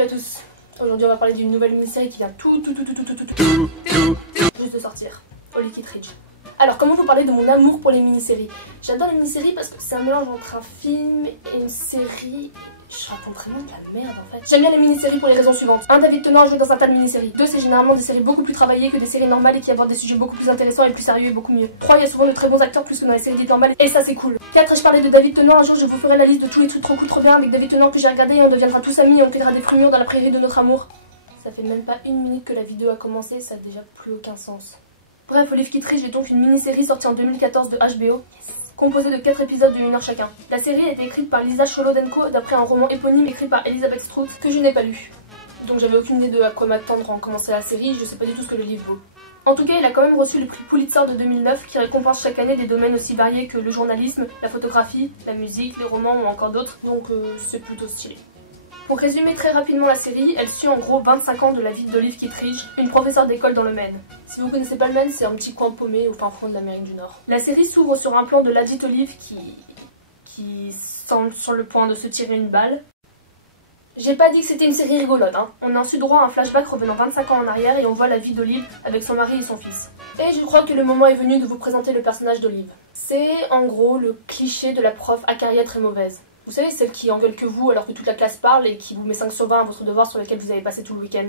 Salut à tous. Aujourd'hui on va parler d'une nouvelle mini-série qui vient juste de sortir, Olive Kitteridge. Alors comment vous parler de mon amour pour les mini-séries? J'adore les mini-séries parce que c'est un mélange entre un film et une série. Je raconte vraiment de la merde en fait. J'aime bien les mini-séries pour les raisons suivantes. 1. David Tennant a joué dans un tas de mini-séries. 2. C'est généralement des séries beaucoup plus travaillées que des séries normales et qui abordent des sujets beaucoup plus intéressants et plus sérieux et beaucoup mieux. 3. Il y a souvent de très bons acteurs plus que dans les séries dites normales et ça c'est cool. 4. Je parlais de David Tennant, un jour je vous ferai la liste de tous les trucs trop cool trop bien avec David Tennant que j'ai regardé et on deviendra tous amis et on cueillera des fruits mûrs dans la prairie de notre amour. Ça fait même pas une minute que la vidéo a commencé, ça a déjà plus aucun sens. Bref, Olive Kitteridge est donc une mini-série sortie en 2014 de HBO. Composée de 4 épisodes de 1 heure chacun. La série a été écrite par Lisa Cholodenko d'après un roman éponyme écrit par Elizabeth Strout que je n'ai pas lu. Donc j'avais aucune idée de à quoi m'attendre en commençant la série, je sais pas du tout ce que le livre vaut. En tout cas, il a quand même reçu le prix Pulitzer de 2009 qui récompense chaque année des domaines aussi variés que le journalisme, la photographie, la musique, les romans ou encore d'autres, donc c'est plutôt stylé. Pour résumer très rapidement la série, elle suit en gros 25 ans de la vie d'Olive Kitteridge, une professeure d'école dans le Maine. Si vous connaissez pas le Maine, c'est un petit coin paumé au fin fond de l'Amérique du Nord. La série s'ouvre sur un plan de ladite Olive qui semble sur le point de se tirer une balle. J'ai pas dit que c'était une série rigolote, hein. On a ensuite droit à un flashback revenant 25 ans en arrière et on voit la vie d'Olive avec son mari et son fils. Et je crois que le moment est venu de vous présenter le personnage d'Olive. C'est en gros le cliché de la prof acariée très mauvaise. Vous savez, celle qui engueule que vous alors que toute la classe parle et qui vous met 5 sur 20 à votre devoir sur lequel vous avez passé tout le week-end.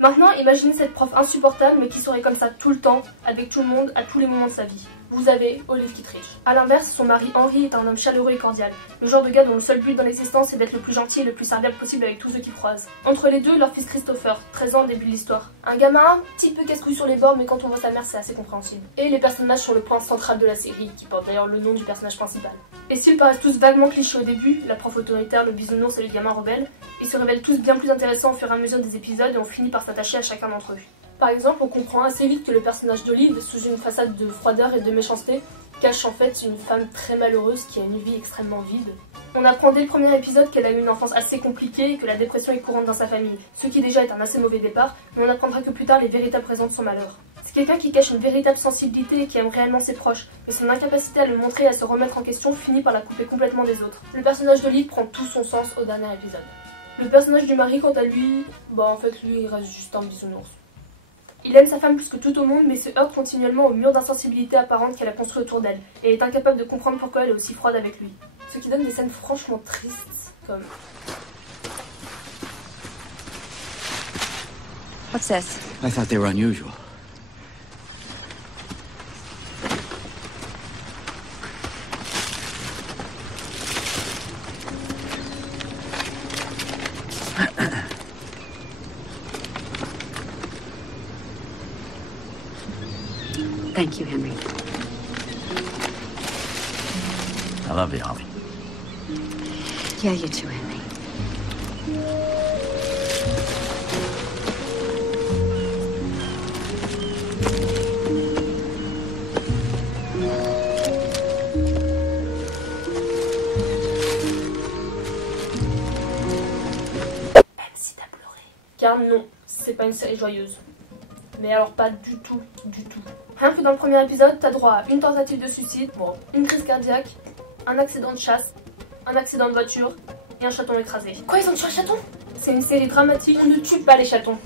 Maintenant, imaginez cette prof insupportable mais qui serait comme ça tout le temps, avec tout le monde, à tous les moments de sa vie. Vous avez Olive Kitteridge. A l'inverse, son mari Henry est un homme chaleureux et cordial. Le genre de gars dont le seul but dans l'existence est d'être le plus gentil et le plus serviable possible avec tous ceux qui croisent. Entre les deux, leur fils Christopher, 13 ans au début de l'histoire. Un gamin un petit peu casse-couille sur les bords mais quand on voit sa mère c'est assez compréhensible. Et les personnages sont le point central de la série, qui porte d'ailleurs le nom du personnage principal. Et s'ils paraissent tous vaguement clichés au début, la prof autoritaire, le bisounours et le gamin rebelle, ils se révèlent tous bien plus intéressants au fur et à mesure des épisodes et on finit par s'attacher à chacun d'entre eux. Par exemple, on comprend assez vite que le personnage d'Olive, sous une façade de froideur et de méchanceté, cache en fait une femme très malheureuse qui a une vie extrêmement vide. On apprend dès le premier épisode qu'elle a eu une enfance assez compliquée et que la dépression est courante dans sa famille, ce qui déjà est un assez mauvais départ, mais on apprendra que plus tard les véritables raisons de son malheur. C'est quelqu'un qui cache une véritable sensibilité et qui aime réellement ses proches, mais son incapacité à le montrer et à se remettre en question finit par la couper complètement des autres. Le personnage d'Olive prend tout son sens au dernier épisode. Le personnage du mari, quant à lui, en fait lui il reste juste un bisounours. Il aime sa femme plus que tout au monde mais se heurte continuellement au mur d'insensibilité apparente qu'elle a construit autour d'elle et est incapable de comprendre pourquoi elle est aussi froide avec lui. Ce qui donne des scènes franchement tristes comme... What's this? I thought they were unusual. Thank you, Henry. I love you, Ollie. Yeah, you too, Henry. MC t'a pleuré. Car non, c'est pas une série joyeuse. Mais alors pas du tout, du tout. Rien que dans le premier épisode, t'as droit à une tentative de suicide, une crise cardiaque, un accident de chasse, un accident de voiture et un chaton écrasé. Quoi, ils ont tué un chaton? C'est une série dramatique, on ne tue pas les chatons.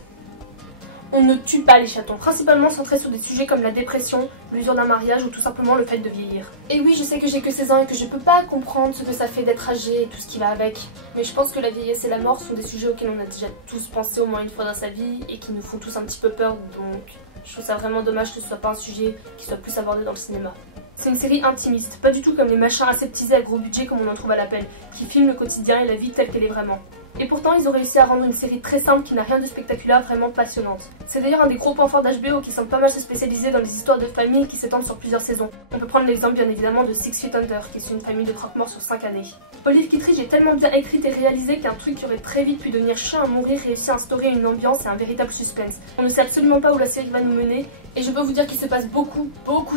On ne tue pas les chatons, principalement centrés sur des sujets comme la dépression, l'usure d'un mariage ou tout simplement le fait de vieillir. Et oui, je sais que j'ai que 16 ans et que je peux pas comprendre ce que ça fait d'être âgé et tout ce qui va avec. Mais je pense que la vieillesse et la mort sont des sujets auxquels on a déjà tous pensé au moins une fois dans sa vie et qui nous font tous un petit peu peur, donc je trouve ça vraiment dommage que ce soit pas un sujet qui soit plus abordé dans le cinéma. C'est une série intimiste, pas du tout comme les machins aseptisés à gros budget comme on en trouve à l'appel, qui filment le quotidien et la vie telle qu'elle est vraiment. Et pourtant, ils ont réussi à rendre une série très simple qui n'a rien de spectaculaire, vraiment passionnante. C'est d'ailleurs un des gros points forts d'HBO qui semble pas mal se spécialiser dans les histoires de famille qui s'étendent sur plusieurs saisons. On peut prendre l'exemple bien évidemment de Six Feet Under, qui est une famille de croque-morts sur 5 années. Olive Kitteridge est tellement bien écrite et réalisée qu'un truc qui aurait très vite pu devenir chiant à mourir réussit à instaurer une ambiance et un véritable suspense. On ne sait absolument pas où la série va nous mener, et je peux vous dire qu'il se passe beaucoup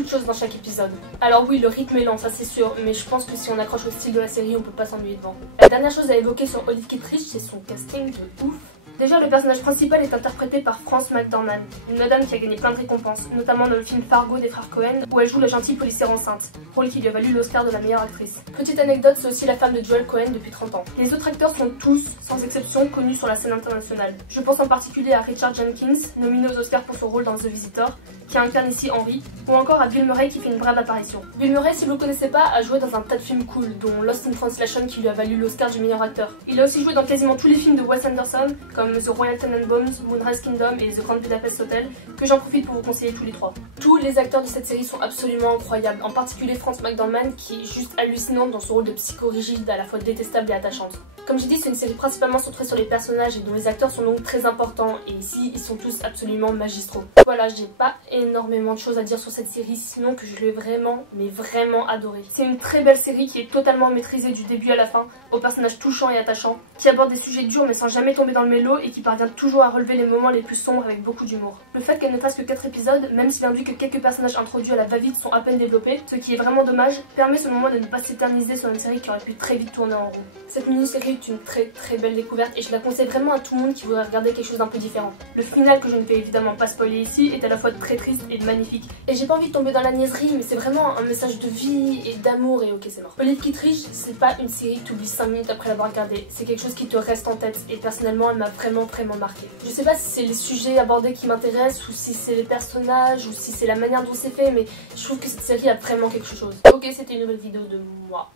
de choses dans chaque épisode. Alors oui, le rythme est lent, ça c'est sûr, mais je pense que si on accroche au style de la série, on peut pas s'ennuyer devant. La dernière chose à évoquer sur Olive Kitteridge, c'est son casting de ouf. Déjà, le personnage principal est interprété par Frances McDormand, une madame qui a gagné plein de récompenses, notamment dans le film Fargo des frères Coen, où elle joue la gentille policière enceinte, rôle qui lui a valu l'Oscar de la meilleure actrice. Petite anecdote, c'est aussi la femme de Joel Coen depuis 30 ans. Les autres acteurs sont tous, sans exception, connus sur la scène internationale. Je pense en particulier à Richard Jenkins, nominé aux Oscars pour son rôle dans The Visitor, qui incarne ici Henry, ou encore à Bill Murray qui fait une brève apparition. Bill Murray, si vous le connaissez pas, a joué dans un tas de films cool, dont Lost in Translation qui lui a valu l'Oscar du meilleur acteur. Il a aussi joué dans quasiment tous les films de Wes Anderson, comme The Royal Tenenbaums, Moonrise Kingdom et The Grand Budapest Hotel, que j'en profite pour vous conseiller tous les trois. Tous les acteurs de cette série sont absolument incroyables, en particulier Frances McDormand qui est juste hallucinante dans son rôle de psychorigide à la fois détestable et attachante. Comme j'ai dit, c'est une série principalement centrée sur les personnages et dont les acteurs sont donc très importants, et ici ils sont tous absolument magistraux. Voilà, j'ai pas énormément de choses à dire sur cette série, sinon que je l'ai vraiment, mais vraiment adorée. C'est une très belle série qui est totalement maîtrisée du début à la fin, aux personnages touchants et attachants, qui aborde des sujets durs mais sans jamais tomber dans le mélo et qui parvient toujours à relever les moments les plus sombres avec beaucoup d'humour. Le fait qu'elle ne fasse que 4 épisodes, même s'il induit que quelques personnages introduits à la va-vite sont à peine développés, ce qui est vraiment dommage, permet selon moi de ne pas s'éterniser sur une série qui aurait pu très vite tourner en rond. Cette mini-série est une très belle découverte et je la conseille vraiment à tout le monde qui voudrait regarder quelque chose d'un peu différent. Le final, que je ne vais évidemment pas spoiler ici, est à la fois très triste et magnifique. Et j'ai pas envie de tomber dans la niaiserie, mais c'est vraiment un message de vie et d'amour, et ok, c'est mort. Olive Kitteridge, c'est pas une série que tu oublies 5 minutes après l'avoir regardée, c'est quelque chose qui te reste en tête et personnellement elle m'a vraiment marqué. Je sais pas si c'est les sujets abordés qui m'intéressent ou si c'est les personnages ou si c'est la manière dont c'est fait, mais je trouve que cette série a vraiment quelque chose. Ok, c'était une nouvelle vidéo de moi.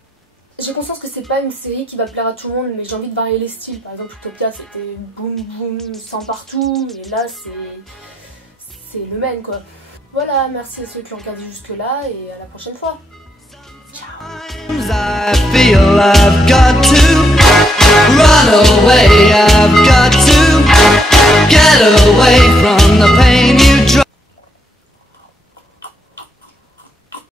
J'ai conscience que c'est pas une série qui va plaire à tout le monde, mais j'ai envie de varier les styles. Par exemple, Utopia c'était boum boum sang partout, et là c'est le même quoi. Voilà, merci à ceux qui ont regardé jusque là et à la prochaine fois. Ciao. I feel I've got to run away, I've got to get away from the pain.